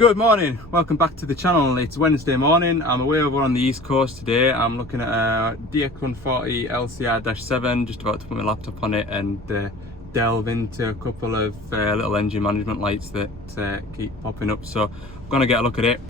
Good morning, welcome back to the channel. It's Wednesday morning. I'm away over on the east coast today. I'm looking at a DX140 LCR-7, just about to put my laptop on it and delve into a couple of little engine management lights that keep popping up. So I'm going to get a look at it.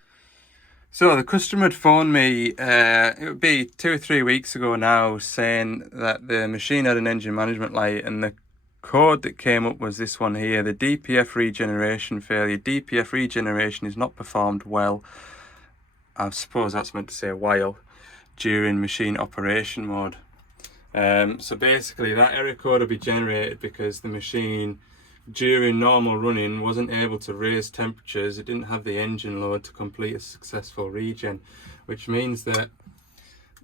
So the customer had phoned me, it would be 2 or 3 weeks ago now, saying that the machine had an engine management light and the code that came up was this one here, the DPF regeneration failure. DPF regeneration is not performed well, I suppose that's meant to say while, during machine operation mode. So basically that error code will be generated because the machine during normal running wasn't able to raise temperatures. It didn't have the engine load to complete a successful regen, which means that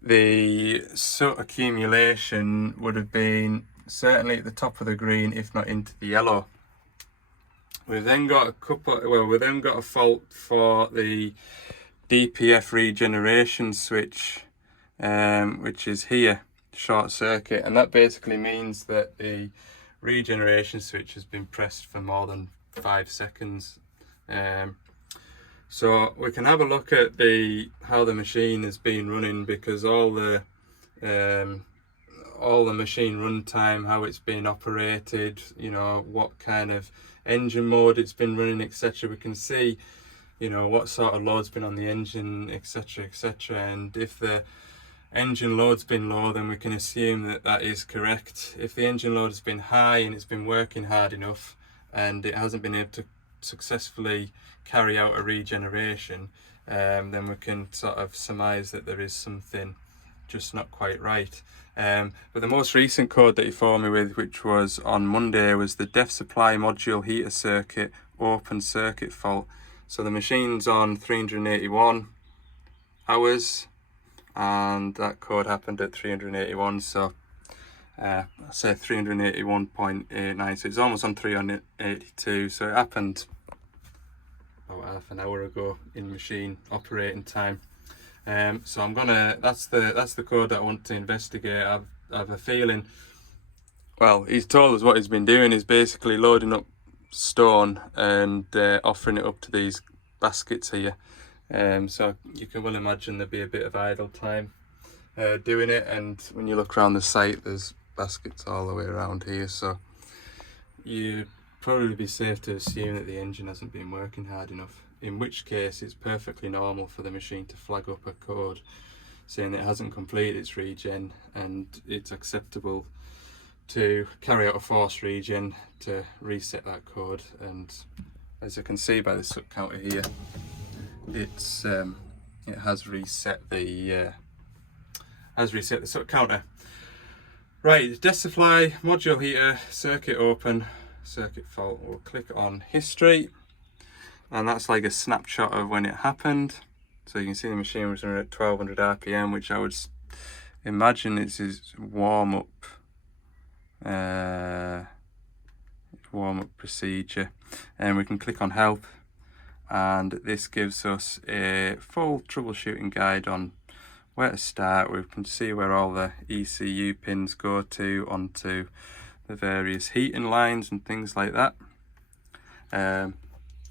the soot accumulation would have been certainly at the top of the green, if not into the yellow. We've then got a fault for the DPF regeneration switch, which is here, short circuit, and that basically means that the regeneration switch has been pressed for more than 5 seconds. So we can have a look at how the machine has been running, because all the machine runtime, how it's been operated, you know, what kind of engine mode it's been running, etc. We can see, you know, what sort of load's been on the engine, etc, etc. And if the engine load's been low, then we can assume that that is correct. If the engine load has been high and it's been working hard enough and it hasn't been able to successfully carry out a regeneration, then we can sort of surmise that there is something just not quite right. But the most recent code that he phoned me with, which was on Monday, was the DEF supply module heater circuit open circuit fault. So the machine's on 381 hours and that code happened at 381, so I say 381.89, so it's almost on 382. So it happened about half an hour ago in machine operating time. So I'm gonna, that's the code that I want to investigate. I have a feeling, well, he's told us what he's been doing is basically loading up stone and offering it up to these baskets here. So you can well imagine there'd be a bit of idle time doing it, and when you look around the site there's baskets all the way around here, so you'd probably be safe to assume that the engine hasn't been working hard enough, in which case it's perfectly normal for the machine to flag up a code saying it hasn't completed its regen and it's acceptable to carry out a forced regen to reset that code. And as you can see by the soot counter here, it has reset the soot counter. Right, DEF supply module heater circuit open circuit fault. We'll click on history, and that's like a snapshot of when it happened. So you can see the machine was running at 1200 RPM, which I would imagine is warm up procedure. And we can click on help, and this gives us a full troubleshooting guide on where to start. We can see where all the ECU pins go to onto the various heating lines and things like that.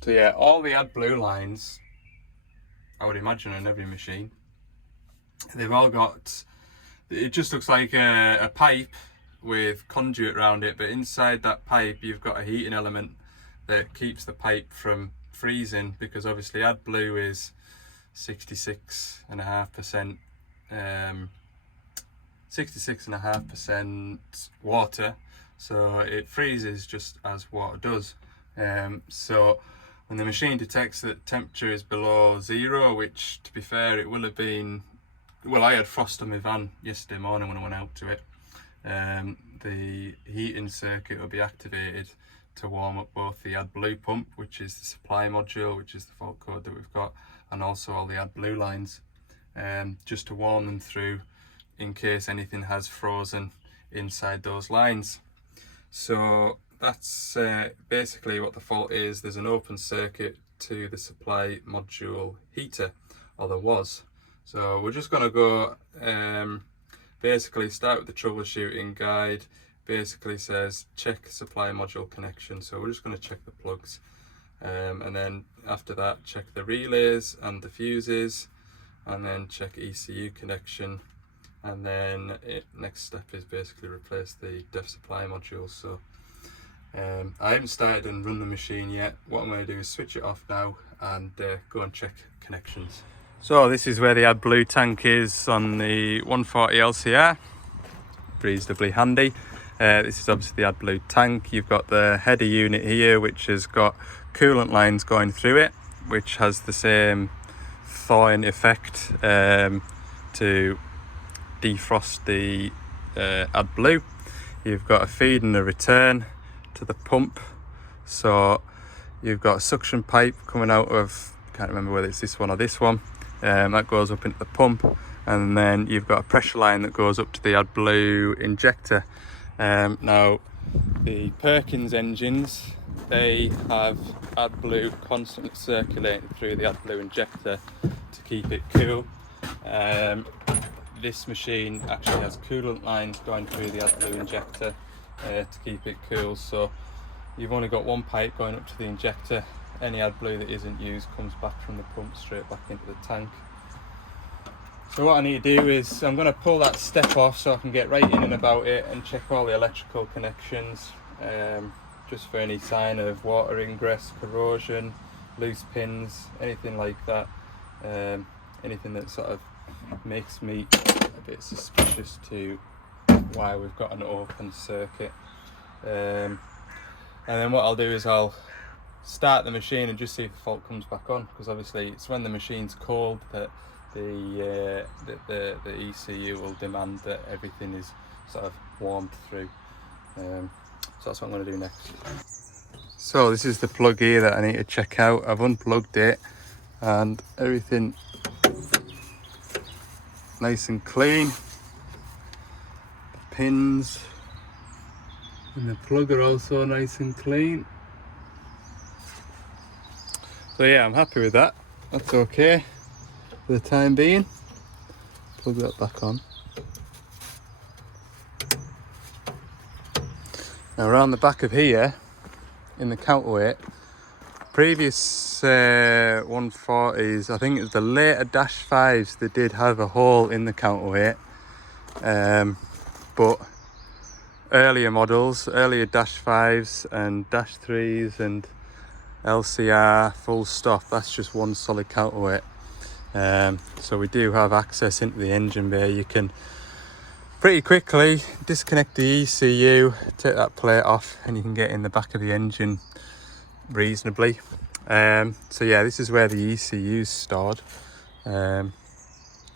So yeah, all the AdBlue lines, I would imagine on every machine, they've all got, it just looks like a pipe with conduit around it, but inside that pipe you've got a heating element that keeps the pipe from freezing, because obviously AdBlue is 66.5% 66.5% water, so it freezes just as water does. So when the machine detects that temperature is below 0, which to be fair it will have been, well, I had frost on my van yesterday morning when I went out to it, the heating circuit will be activated to warm up both the AdBlue pump, which is the supply module, which is the fault code that we've got, and also all the AdBlue lines, just to warm them through in case anything has frozen inside those lines. So that's basically what the fault is. There's an open circuit to the supply module heater, or there was. So we're just going to go basically start with the troubleshooting guide. Basically says check supply module connection, so we're just going to check the plugs and then after that check the relays and the fuses, and then check ECU connection, and then next step is basically replace the def supply module. So I haven't started and run the machine yet. What I'm going to do is switch it off now and go and check connections. So this is where the AdBlue tank is on the 140 LCR, reasonably handy. This is obviously the AdBlue tank. You've got the header unit here which has got coolant lines going through it, which has the same thawing effect to defrost the AdBlue. You've got a feed and a return to the pump, so you've got a suction pipe coming out of, can't remember whether it's this one or this one, that goes up into the pump, and then you've got a pressure line that goes up to the AdBlue injector. Now the Perkins engines, they have AdBlue constantly circulating through the AdBlue injector to keep it cool. This machine actually has coolant lines going through the AdBlue injector to keep it cool, so you've only got one pipe going up to the injector. Any AdBlue that isn't used comes back from the pump straight back into the tank. So what I need to do is I'm going to pull that step off so I can get right in and about it and check all the electrical connections, just for any sign of water ingress, corrosion, loose pins, anything like that, anything that sort of makes me a bit suspicious to why we've got an open circuit. And then what I'll do is I'll start the machine and just see if the fault comes back on, because obviously it's when the machine's cold that the ECU will demand that everything is sort of warmed through. So that's what I'm going to do next. So this is the plug here that I need to check out. I've unplugged it and everything nice and clean. The pins and the plug are also nice and clean. So yeah, I'm happy with that. That's okay for the time being. Plug that back on. Now around the back of here, in the counterweight, previous 140s, I think it was the later Dash 5s, they did have a hole in the counterweight. But earlier models, earlier Dash 5s and Dash 3s and LCR full stop, that's just one solid counterweight. So we do have access into the engine bay. You can pretty quickly disconnect the ECU, take that plate off, and you can get in the back of the engine reasonably. So yeah, this is where the ECU is stored. It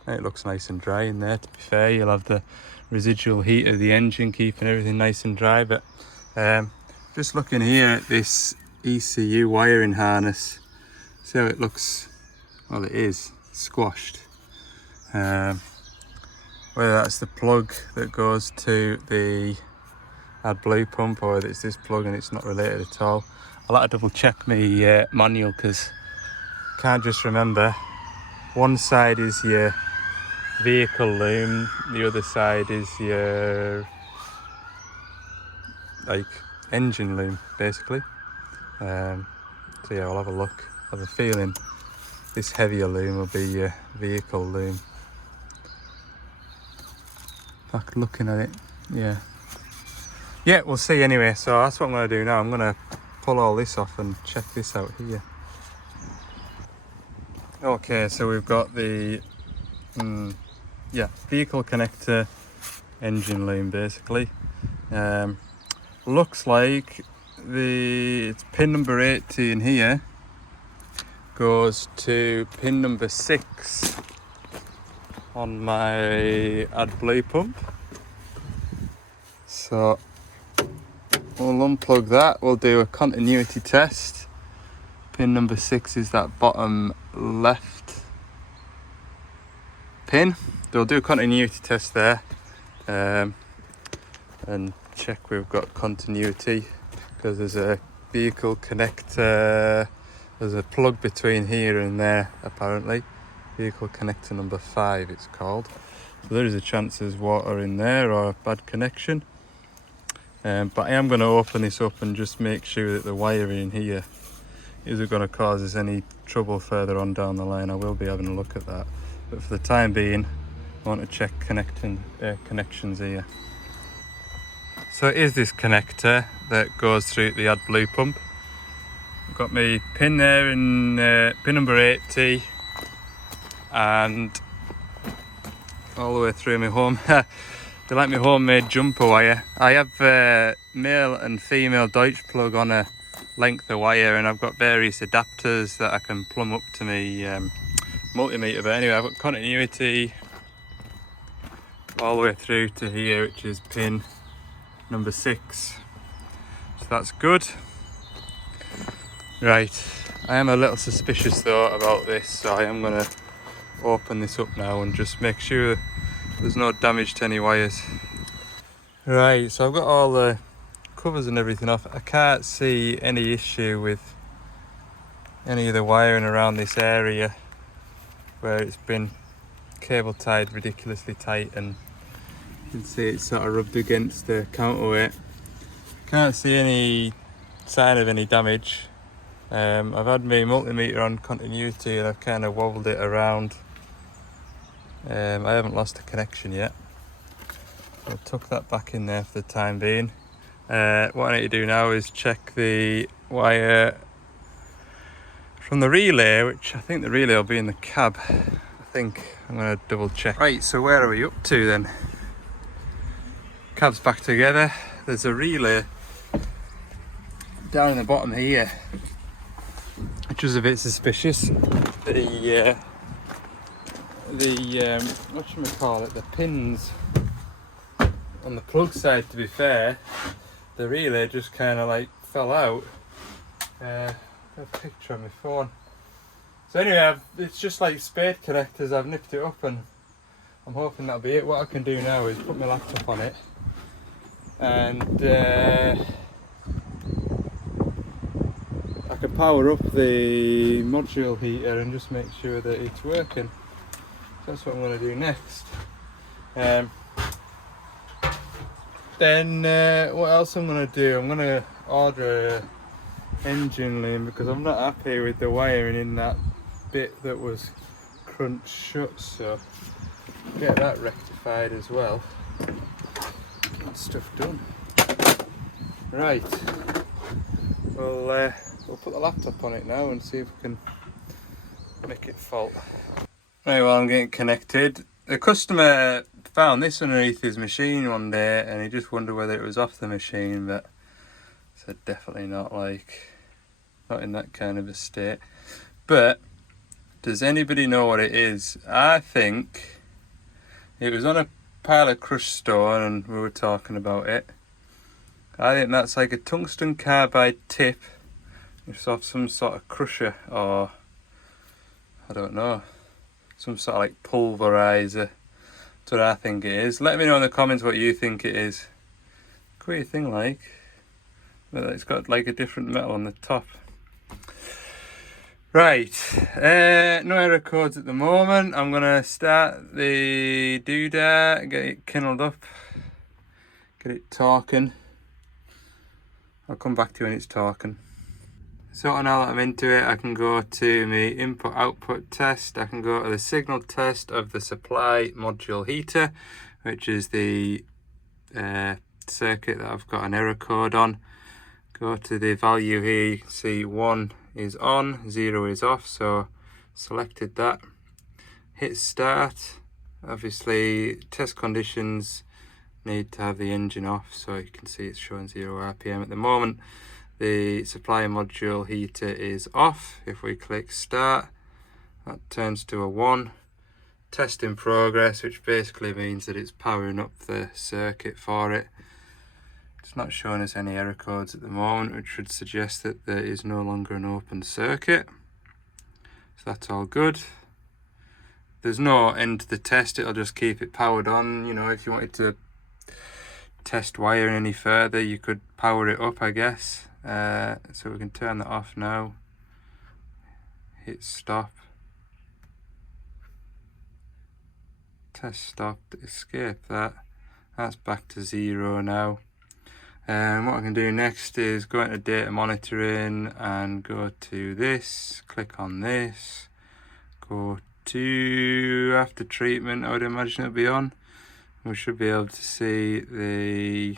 looks nice and dry in there, to be fair. You'll have the residual heat of the engine keeping everything nice and dry. But just looking here at this ECU wiring harness, see how it looks. Well, it is squashed. Whether that's the plug that goes to the AdBlue pump or whether it's this plug and it's not related at all. I'll have to double check my manual, because I can't just remember. One side is your vehicle loom, the other side is your like engine loom basically. So yeah, I'll have a look. I have a feeling this heavier loom will be your vehicle loom. Back looking at it, yeah, we'll see anyway. So that's what I'm going to do now. I'm going to pull all this off and check this out here. Okay, so we've got the vehicle connector engine loom basically. Looks like it's pin number 18 here goes to pin number 6 on my AdBlue pump. So we'll unplug that, we'll do a continuity test. Pin number 6 is that bottom left pin. We'll do a continuity test there and check we've got continuity, because there's a vehicle connector, there's a plug between here and there apparently. Vehicle connector number 5 it's called. So there is a chance there's water in there or a bad connection. But I am going to open this up and just make sure that the wiring here is it going to cause us any trouble further on down the line. I will be having a look at that, but for the time being I want to check connections here. So it is this connector that goes through the AdBlue pump. I've got my pin there in pin number 80 and all the way through my home. They like my homemade jumper wire. I have male and female Deutsch plug on a length of wire, and I've got various adapters that I can plumb up to my multimeter. But anyway, I've got continuity all the way through to here, which is pin number 6. So that's good. Right, I am a little suspicious though about this, so I am going to open this up now and just make sure there's no damage to any wires. Right, so I've got all the covers and everything off. I can't see any issue with any of the wiring around this area where it's been cable tied ridiculously tight, and you can see it's sort of rubbed against the counterweight. Can't see any sign of any damage. I've had my multimeter on continuity and I've kind of wobbled it around. I haven't lost a connection yet. So I tuck that back in there for the time being. What I need to do now is check the wire from the relay, which I think the relay will be in the cab. I think I'm going to double check. Right, so where are we up to then? Cab's back together. There's a relay down in the bottom here, which was a bit suspicious. The whatchamacallit, the pins on the plug side, to be fair, the relay just kind of like fell out. Got a picture on my phone. So anyway, it's just like spade connectors. I've nipped it up and I'm hoping that'll be it. What I can do now is put my laptop on it and I can power up the module heater and just make sure that it's working. So that's what I'm going to do next. Then what else I'm going to do? I'm going to order a engine limb because I'm not happy with the wiring in that bit that was crunched shut, so get that rectified as well. Get stuff done. Right, we'll put the laptop on it now and see if we can make it fault. Right, well, I'm getting connected. The customer found this underneath his machine one day and he just wondered whether it was off the machine, but said definitely not, not in that kind of a state. But does anybody know what it is? I think it was on a pile of crushed stone and we were talking about it. I think that's like a tungsten carbide tip. It's off some sort of crusher, or I don't know, some sort of like pulverizer. That's what I think it is. Let me know in the comments what you think it is. Queer thing, like, but it's got like a different metal on the top. Right, no error codes at the moment. I'm gonna start the doodah, get it kindled up, get it talking. I'll come back to you when it's talking. So now that I'm into it, I can go to my input-output test. I can go to the signal test of the supply module heater, which is the circuit that I've got an error code on. Go to the value here, you can see 1 is on, 0 is off, so selected that. Hit start. Obviously, test conditions need to have the engine off, so you can see it's showing 0 RPM at the moment. The supply module heater is off. If we click start, that turns to a 1. Test in progress, which basically means that it's powering up the circuit for it. It's not showing us any error codes at the moment, which would suggest that there is no longer an open circuit. So that's all good. There's no end to the test, it'll just keep it powered on. You know, if you wanted to test wiring any further, you could power it up, I guess. So we can turn that off now. Hit stop. Test stopped, escape that. That's back to 0 now. What I can do next is go into data monitoring and go to this, click on this, go to after treatment. I would imagine it'll be on. We should be able to see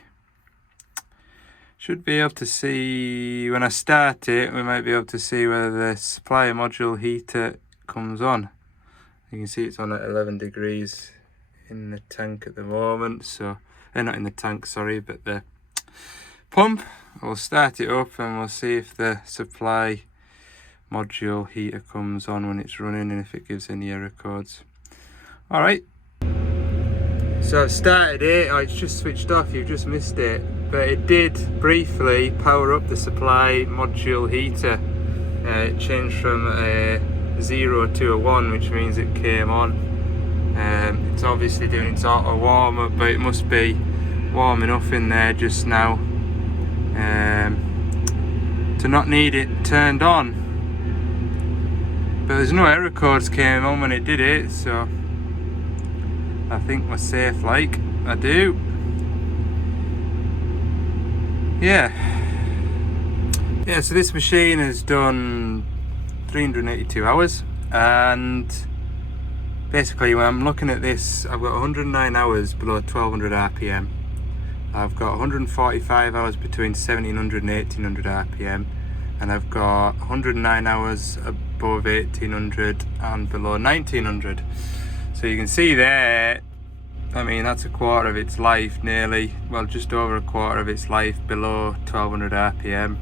when I start it, we might be able to see whether the supply module heater comes on. You can see it's on at 11 degrees in the tank at the moment, so not in the tank, sorry, but the pump. We'll start it up and we'll see if the supply module heater comes on when it's running and if it gives any error codes. Alright, so I've started it. Oh, it's just switched off, you've just missed it, but it did briefly power up the supply module heater. It changed from a 0 to a 1, which means it came on. It's obviously doing its auto warm up, but it must be warm enough in there just now to not need it turned on. But there's no error codes came on when it did it, so I think we're safe, like I do. Yeah, so this machine has done 382 hours, and basically when I'm looking at this, I've got 109 hours below 1200 RPM. I've got 145 hours between 1700 and 1800 RPM, and I've got 109 hours above 1800 and below 1900. So you can see there, I mean, that's a quarter of its life, nearly, well, just over a quarter of its life below 1200 RPM.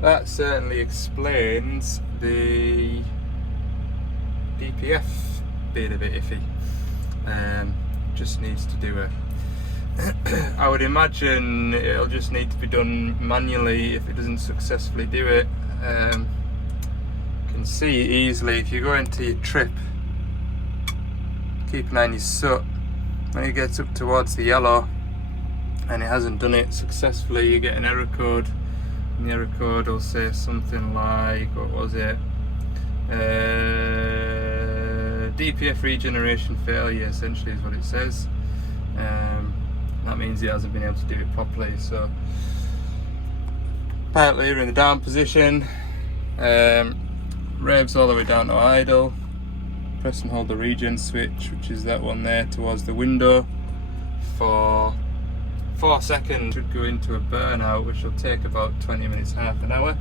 That certainly explains the DPF being a bit iffy. Just needs to do I would imagine it'll just need to be done manually if it doesn't successfully do it. You can see easily if you go into your trip, keep an eye on your soot. When it gets up towards the yellow and it hasn't done it successfully, you get an error code, and the error code will say something like, what was it? DPF regeneration failure, essentially, is what it says. That means it hasn't been able to do it properly. So apparently we're in the down position, revs all the way down to idle, press and hold the regen switch, which is that one there towards the window, for 4 seconds. Should go into a burnout, which will take about 20 minutes, half an hour,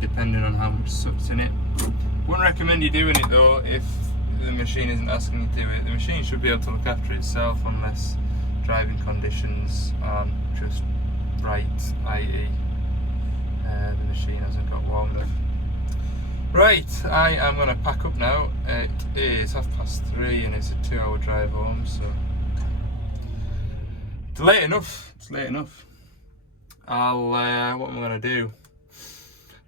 depending on how much soot's in it. Wouldn't recommend you doing it though if the machine isn't asking you to do it. The machine should be able to look after itself unless driving conditions aren't just right, i.e. the machine hasn't got warm enough. Right, I am going to pack up now. It is 3:30 and it's a 2-hour drive home, so it's late enough. I'll what am I going to do?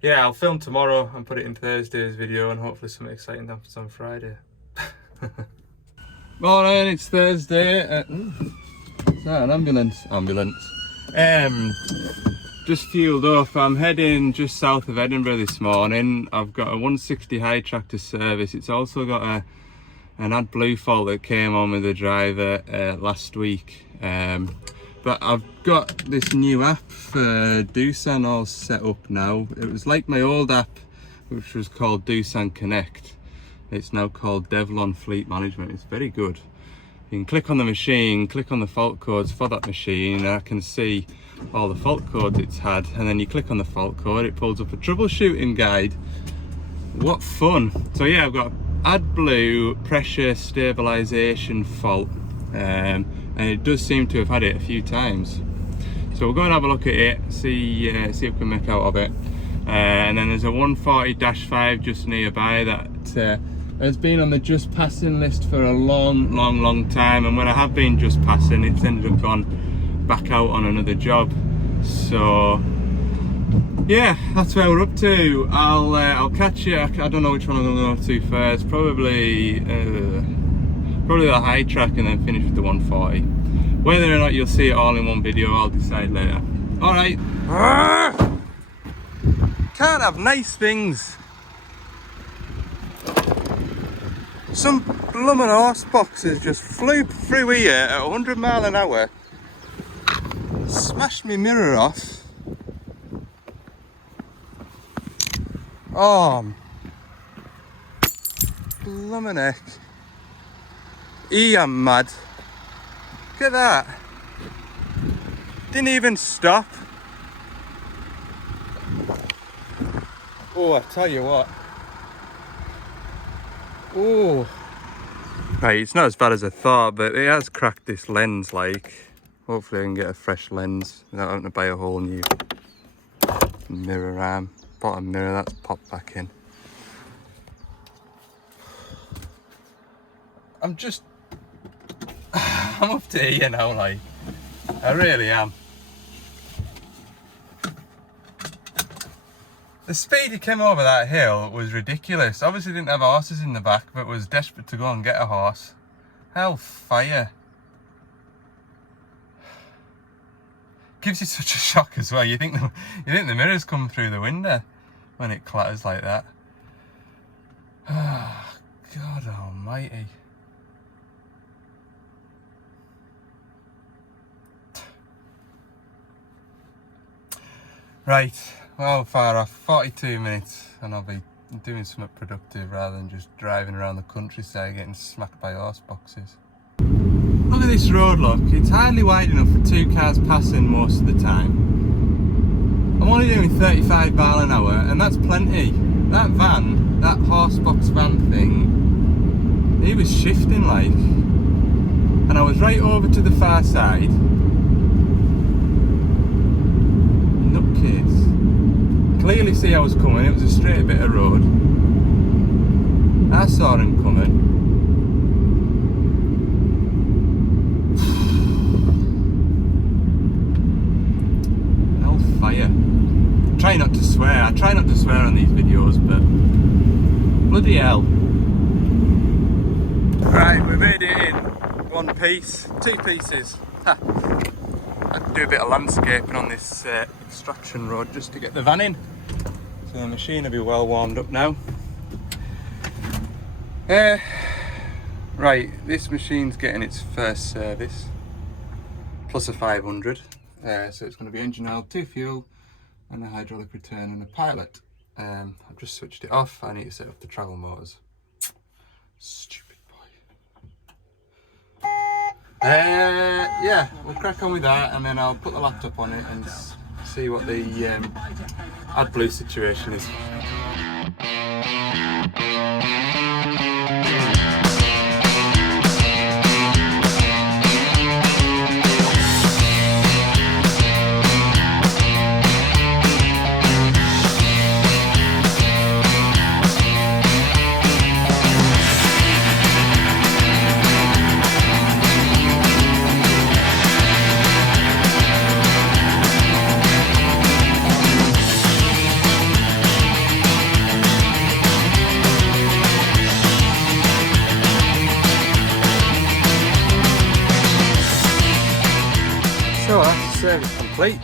Yeah, I'll film tomorrow and put it in Thursday's video, and hopefully something exciting happens on Friday. Morning, it's Thursday. Is that an ambulance? Just fueled up. I'm heading just south of Edinburgh this morning. I've got a 160 high tractor service. It's also got an AdBlue fault that came on with the driver last week. But I've got this new app for Doosan all set up now. It was like my old app, which was called Doosan Connect. It's now called Devlon Fleet Management. It's very good. You can click on the machine, click on the fault codes for that machine, and I can see all the fault codes it's had. And then you click on the fault code, it pulls up a troubleshooting guide. What fun. So yeah, I've got AdBlue pressure stabilization fault. And it does seem to have had it a few times, so we'll go and have a look at it, see if we can make out of it. And then there's a 140-5 just nearby that has been on the just passing list for a long time, and when I have been just passing, it's ended up gone back out on another job. So yeah, that's where we're up to. I'll catch you. I don't know which one I'm going to go to first. Probably the high track, and then finish with the 140. Whether or not you'll see it all in one video, I'll decide later. Alright. Can't have nice things. Some blooming horse boxes just flew through here at 100 miles an hour. smashed my mirror off. Oh, blummin' heck. I'm mad. Look at that. Didn't even stop. Oh, I tell you what. Oh. Right, it's not as bad as I thought, but it has cracked this lens, like. Hopefully I can get a fresh lens without having to buy a whole new mirror arm. Bottom mirror, that's popped back in. I'm up to here now, like. I really am. The speed he came over that hill was ridiculous. Obviously didn't have horses in the back, but was desperate to go and get a horse. Hellfire. Gives you such a shock as well. You think the mirrors come through the window when it clatters like that. Oh, God almighty. Right, well far off, 42 minutes, and I'll be doing something productive rather than just driving around the countryside getting smacked by horse boxes. Look at this road, look. It's hardly wide enough for 2 cars passing most of the time. I'm only doing 35 miles an hour, and that's plenty. That van, that horse box van thing, he was shifting like. And I was right over to the far side. Nutcase. Clearly see I was coming, it was a straight bit of road. I saw him coming. Hellfire. Try not to swear. I try not to swear on these videos, but bloody hell. Right, we made it in one piece, 2 pieces. Ha. I had to do a bit of landscaping on this extraction road just to get the van in. So the machine will be well warmed up now. Right, this machine's getting its first service, plus a 500. So it's going to be engine oil, 2 fuel, and a hydraulic return and a pilot. I've just switched it off. I need to set up the travel motors. Stupid boy. Yeah, we'll crack on with that, and then I'll put the laptop on it and see what the AdBlue situation is. So that's service complete.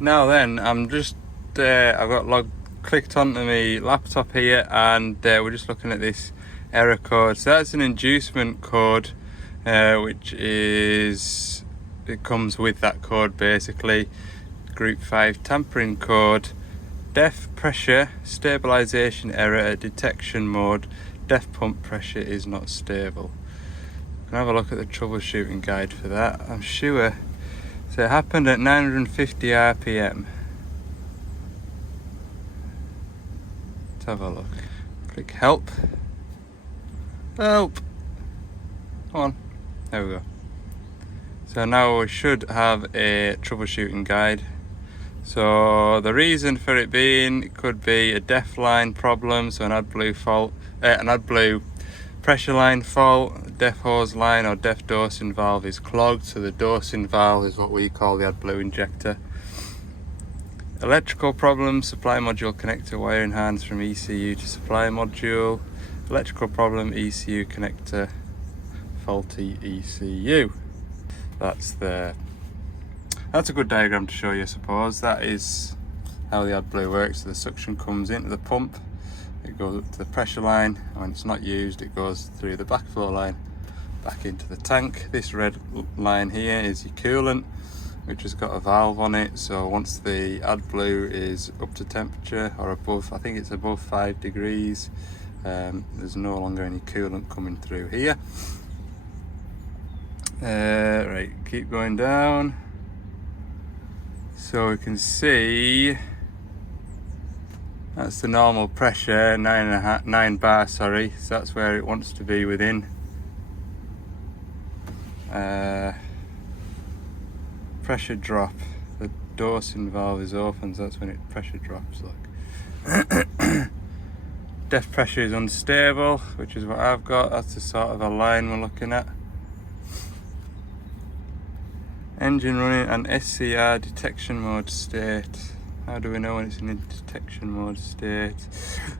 Now then, I'm just I've got clicked onto my laptop here, and we're just looking at this error code. So that's an inducement code, which is, it comes with that code basically. Group 5 tampering code, def pressure stabilization error at detection mode, def pump pressure is not stable. Can have a look at the troubleshooting guide for that. I'm sure. So it happened at 950 RPM. Let's have a look. Click help. Help! Come on. There we go. So now we should have a troubleshooting guide. So the reason for it being, it could be a def line problem, so an AdBlue fault, an AdBlue pressure line fault, def hose line or def dosing valve is clogged, so the dosing valve is what we call the AdBlue injector. Electrical problem, supply module connector wiring harness from ECU to supply module. Electrical problem, ECU connector, faulty ECU. That's a good diagram to show you, I suppose. That is how the AdBlue works. So the suction comes into the pump, it goes up to the pressure line, and when it's not used it goes through the backflow line back into the tank. This red line here is your coolant, which has got a valve on it, so once the AdBlue is up to temperature or above, I think it's above 5 degrees, there's no longer any coolant coming through here. Right, keep going down. So we can see that's the normal pressure, 9 bar, sorry, so that's where it wants to be within. Pressure drop, the dosing valve is open, so that's when it pressure drops. Look. Depth pressure is unstable, which is what I've got. That's the sort of a line we're looking at. Engine running and SCR detection mode state. How do we know when it's in detection mode state?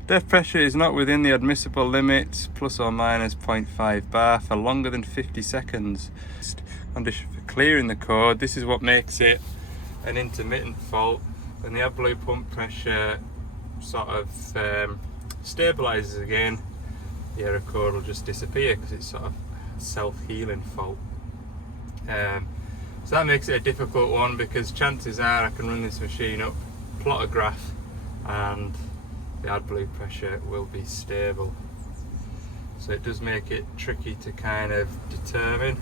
Depth pressure is not within the admissible limits, plus or minus 0.5 bar for longer than 50 seconds. Condition for clearing the code. This is what makes it an intermittent fault. When the AdBlue pump pressure sort of stabilizes again, the error code will just disappear because it's sort of a self-healing fault. So that makes it a difficult one, because chances are I can run this machine up, plot a graph, and the AdBlue pressure will be stable. So it does make it tricky to kind of determine.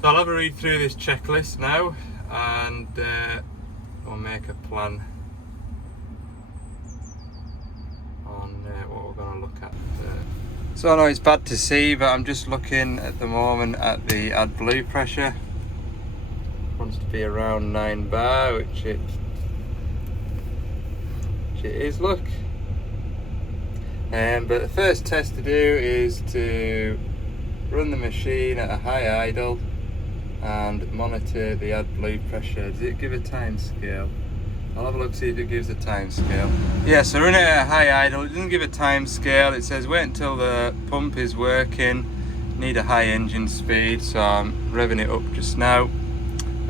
So I'll have a read through this checklist now, and we'll make a plan on what we're going to look at. So I know it's bad to see, but I'm just looking at the moment at the AdBlue pressure. It wants to be around 9 bar, which it is, look. But the first test to do is to run the machine at a high idle and monitor the AdBlue pressure. Does it give a time scale? I'll have a look, see if it gives a time scale. Yeah, so run it at a high idle. It doesn't give a time scale. It says wait until the pump is working. Need a high engine speed, so I'm revving it up just now.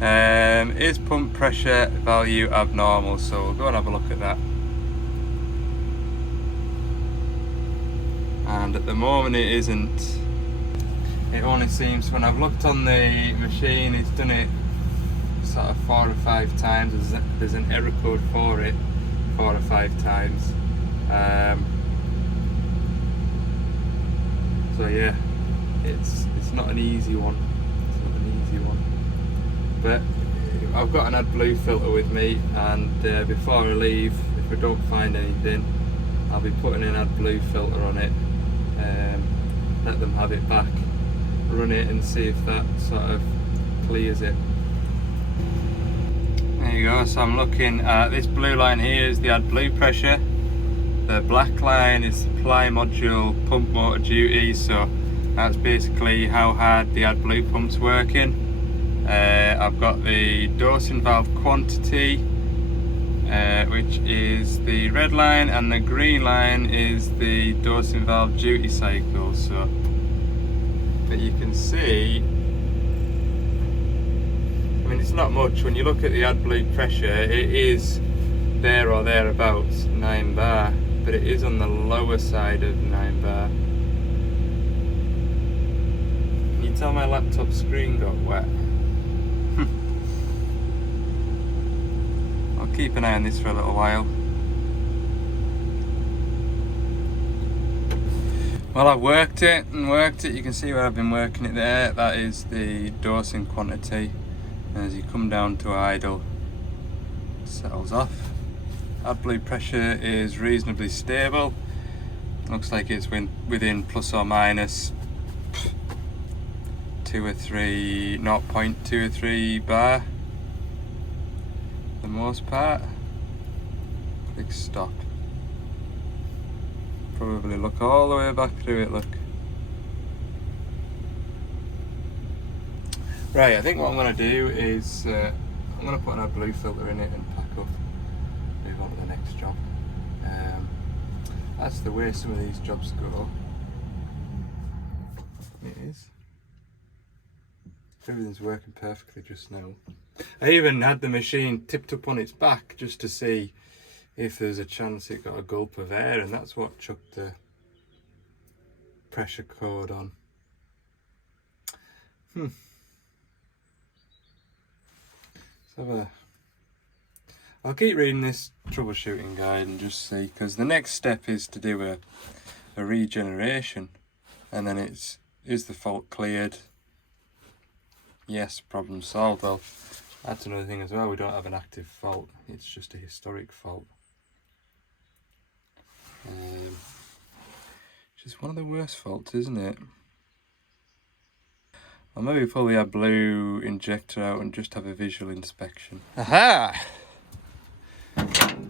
Is pump pressure value abnormal? So we'll go and have a look at that. And at the moment it isn't. It only seems, when I've looked on the machine, it's done it sort of 4 or 5 times. There's an error code for it 4 or 5 times. So yeah, it's not an easy one. It's not an easy one. But I've got an AdBlue filter with me, and before I leave, if I don't find anything, I'll be putting an AdBlue filter on it. Let them have it back, run it, and see if that sort of clears it. There you go. So I'm looking at this blue line here is the AdBlue pressure. The black line is supply module pump motor duty, so that's basically how hard the AdBlue pump's working. I've got the dosing valve quantity, which is the red line, and the green line is the dosing valve duty cycle. So, but you can see, I mean, it's not much. When you look at the AdBlue pressure, it is there or thereabouts 9 bar, but it is on the lower side of 9 bar. Can you tell my laptop screen got wet? I'll keep an eye on this for a little while. Well, I've worked it and worked it. You can see where I've been working it there. That is the dosing quantity. And as you come down to idle, it settles off. AdBlue pressure is reasonably stable. Looks like it's within plus or minus 2 or 3, 0.2 or 3 bar. For the most part. Click stop. Probably look all the way back through it, look. Right, I think what I'm going to do is I'm going to put an AdBlue filter in it and pack up, move on to the next job. That's the way some of these jobs go. It is. Everything's working perfectly just now. I even had the machine tipped up on its back just to see if there's a chance it got a gulp of air, and that's what chucked the pressure code on. So I'll keep reading this troubleshooting guide and just see, because the next step is to do a regeneration, and then is the fault cleared? Yes, problem solved. Well, that's another thing as well, we don't have an active fault, it's just a historic fault. Which is one of the worst faults, isn't it? I'll maybe pull the AdBlue injector out and just have a visual inspection. Aha!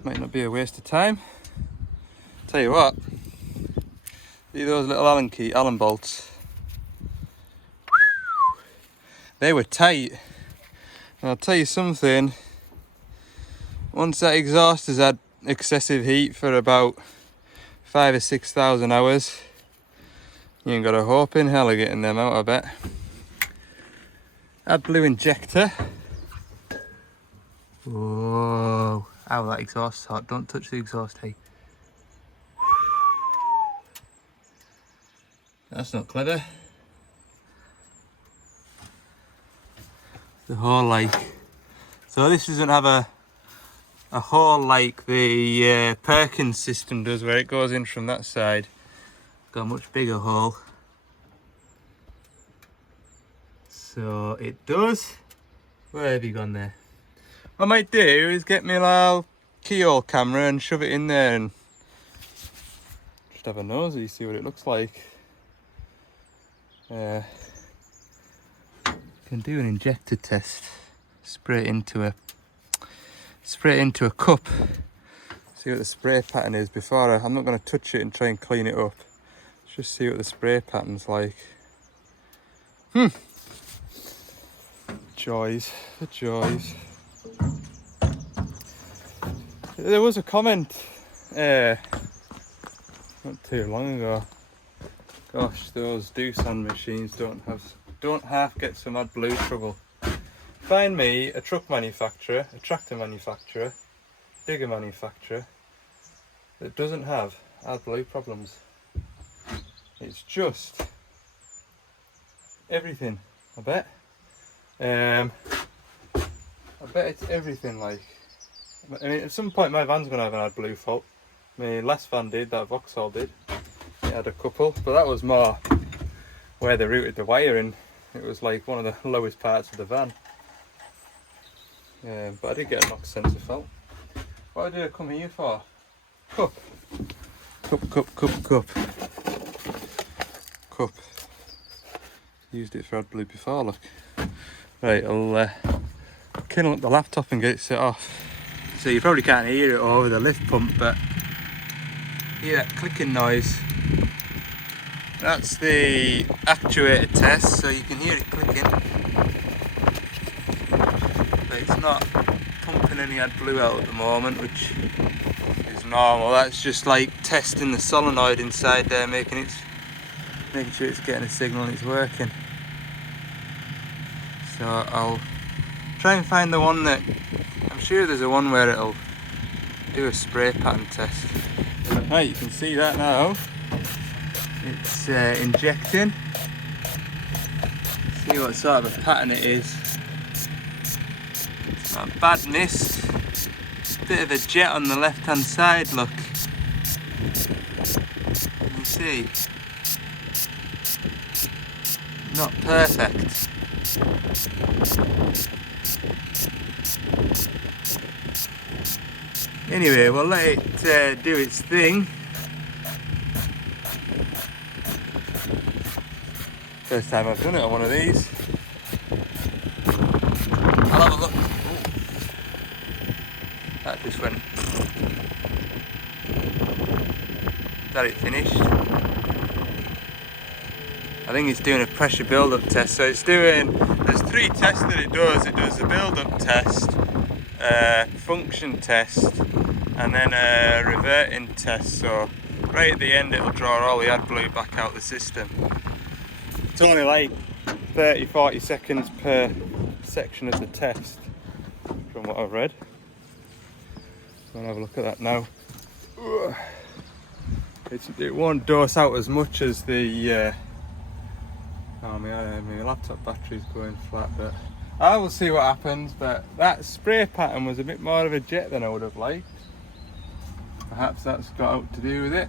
Might not be a waste of time. Tell you what, see those little Allen bolts? They were tight. And I'll tell you something, once that exhaust has had excessive heat for about 5,000 or 6,000 hours, you ain't got a hope in hell of getting them out, I bet. AdBlue injector. Whoa, ow, that exhaust's hot. Don't touch the exhaust, hey. That's not clever. The hole like. So this doesn't have a hole like the Perkins system does, where it goes in from that side. Got a much bigger hole. So it does. Where have you gone there? What I might do is get my little keyhole camera and shove it in there and just have a nosy, see what it looks like. Can do an injector test. Spray it into a cup. See what the spray pattern is before I'm not going to touch it and try and clean it up. Just see what the spray pattern's like. Joys, the joys. There was a comment not too long ago. Gosh, those Doosan machines don't half get some AdBlue trouble. Find me a truck manufacturer, a tractor manufacturer, digger manufacturer that doesn't have AdBlue problems. It's just everything, I bet. I bet it's everything, like. I mean, at some point my van's going to have an AdBlue fault. My last van did, that Vauxhall did. It had a couple, but that was more where they routed the wire in. It was like one of the lowest parts of the van. But I did get a knock sensor fault. What did I come here for? Cup. Cup. Used it for AdBlue before, look. Right, I'll kindle up the laptop and get it set off. So you probably can't hear it over the lift pump, but hear that clicking noise. That's the actuator test, so you can hear it clicking. But it's not pumping any AdBlue out at the moment, which is normal. That's just like testing the solenoid inside there, making sure it's getting a signal and it's working. So I'll try and find the one that, I'm sure there's a one where it'll do a spray pattern test. Right, you can see that now. It's injecting. See what sort of a pattern it is. It's not badness. Bit of a jet on the left hand side, look. Can you see? Not perfect. Anyway, we'll let it do its thing. First time I've done it on one of these. I'll have a look. Ooh. That just went. Is that it finished? I think it's doing a pressure build-up test. So it's doing, there's 3 tests that it does. It does a build-up test, function test, and then a reverting test. So right at the end it'll draw all the AdBlue back out the system. It's only like 30-40 seconds per section of the test from what I've read. So I'll have a look at that now. It won't dose out as much as the my laptop battery's going flat, but I will see what happens, but that spray pattern was a bit more of a jet than I would have liked. Perhaps that's got out to do with it.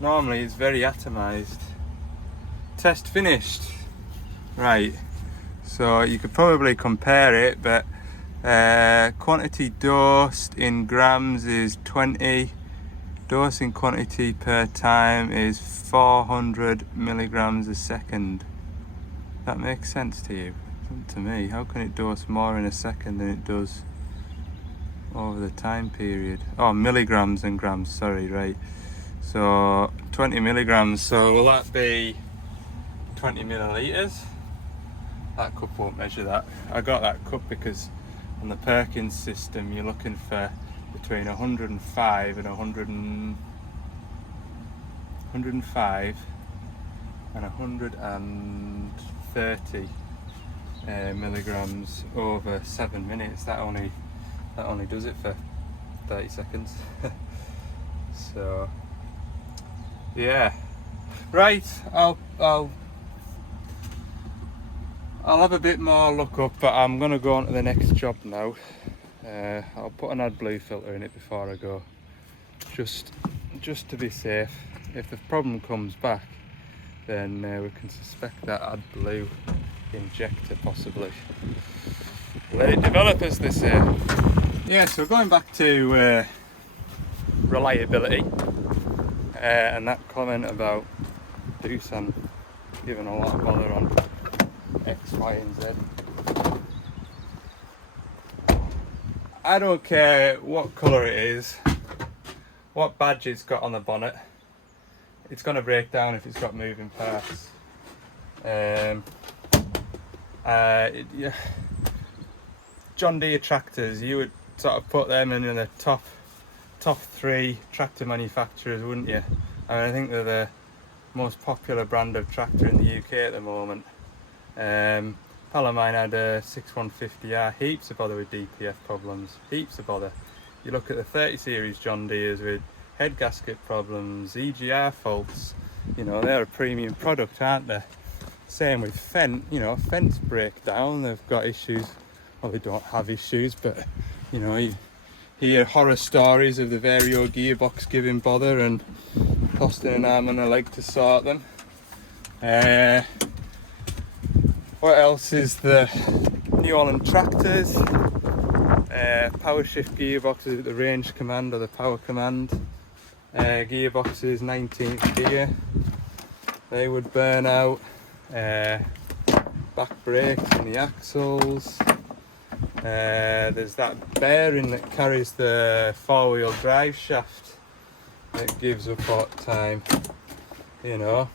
Normally it's very atomized. Test finished. Right, so you could probably compare it, but quantity dosed in grams is 20. Dosing quantity per time is 400 milligrams a second. That makes sense to you? To me, how can it dose more in a second than it does over the time period? Oh, milligrams and grams, sorry, right. So 20 milligrams, so will that be 20 milliliters? That cup won't measure that. I got that cup because on the Perkins system you're looking for between 105 and 105 and 130 milligrams over 7 minutes. That only does it for 30 seconds. So yeah, right, I'll have a bit more look up, but I'm gonna go on to the next job now. I'll put an AdBlue filter in it before I go, just to be safe. If the problem comes back, then we can suspect that AdBlue injector possibly. Let it develop, as they say. Yeah, so going back to reliability and that comment about Doosan giving a lot of bother on X, Y and Z. I don't care what colour it is, what badge it's got on the bonnet, it's going to break down if it's got moving parts. Yeah. John Deere tractors, you would sort of put them in the top 3 tractor manufacturers, wouldn't you? I mean, I think they're the most popular brand of tractor in the UK at the moment. Pal of mine had a 6150R, heaps of bother with DPF problems, heaps of bother. You look at the 30 series John Deeres with head gasket problems, EGR faults, you know, they're a premium product, aren't they? Same with Fendt, you know, Fendt's break down, they've got issues, well they don't have issues, but you know, you hear horror stories of the Vario gearbox giving bother and costing an arm and a leg to sort them. What else is the New Holland tractors? Power shift gearboxes with the range command or the power command. Gearboxes 19th gear. They would burn out. Back brakes in the axles. There's that bearing that carries the 4-wheel drive shaft that gives up hot time. You know,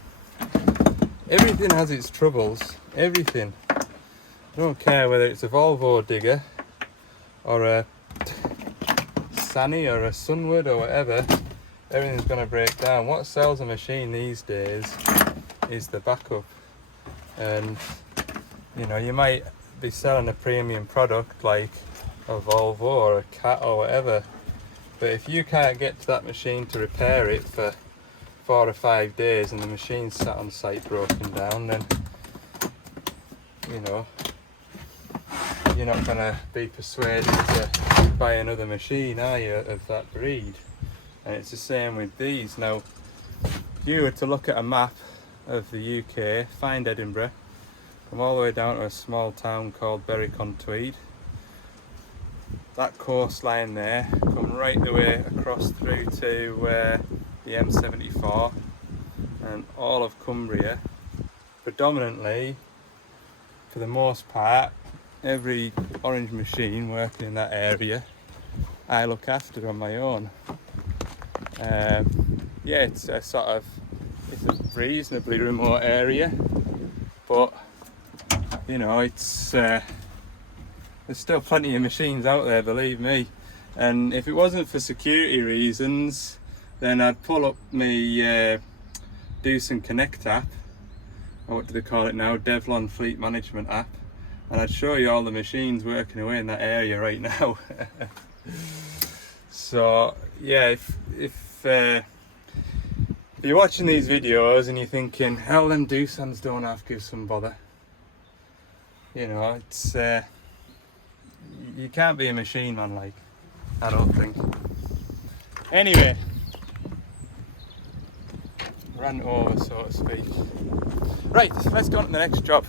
everything has its troubles. Everything. I don't care whether it's a Volvo digger or a Sani or a Sunwood or whatever, everything's going to break down. What sells a machine these days is the backup. And you know, you might be selling a premium product like a Volvo or a Cat or whatever, but if you can't get to that machine to repair it for 4 or 5 days and the machine's sat on site broken down, then you know, you're not going to be persuaded to buy another machine, are you, of that breed? And it's the same with these. Now, if you were to look at a map of the UK, find Edinburgh, come all the way down to a small town called Berwick-on-Tweed, that coastline there, come right the way across through to the M74 and all of Cumbria, predominantly, for the most part, every orange machine working in that area I look after on my own. Yeah, it's a reasonably remote area, but you know, it's there's still plenty of machines out there, believe me. And if it wasn't for security reasons, then I'd pull up my Doosan Connect app, or what do they call it now, Devlon Fleet Management app, and I'd show you all the machines working away in that area right now. So yeah, if If you're watching these videos and you're thinking, hell, them Doosands don't have to give some bother. You know, it's you can't be a machine man, like, I don't think. Anyway, ran over, so to speak. Right, let's go on to the next job.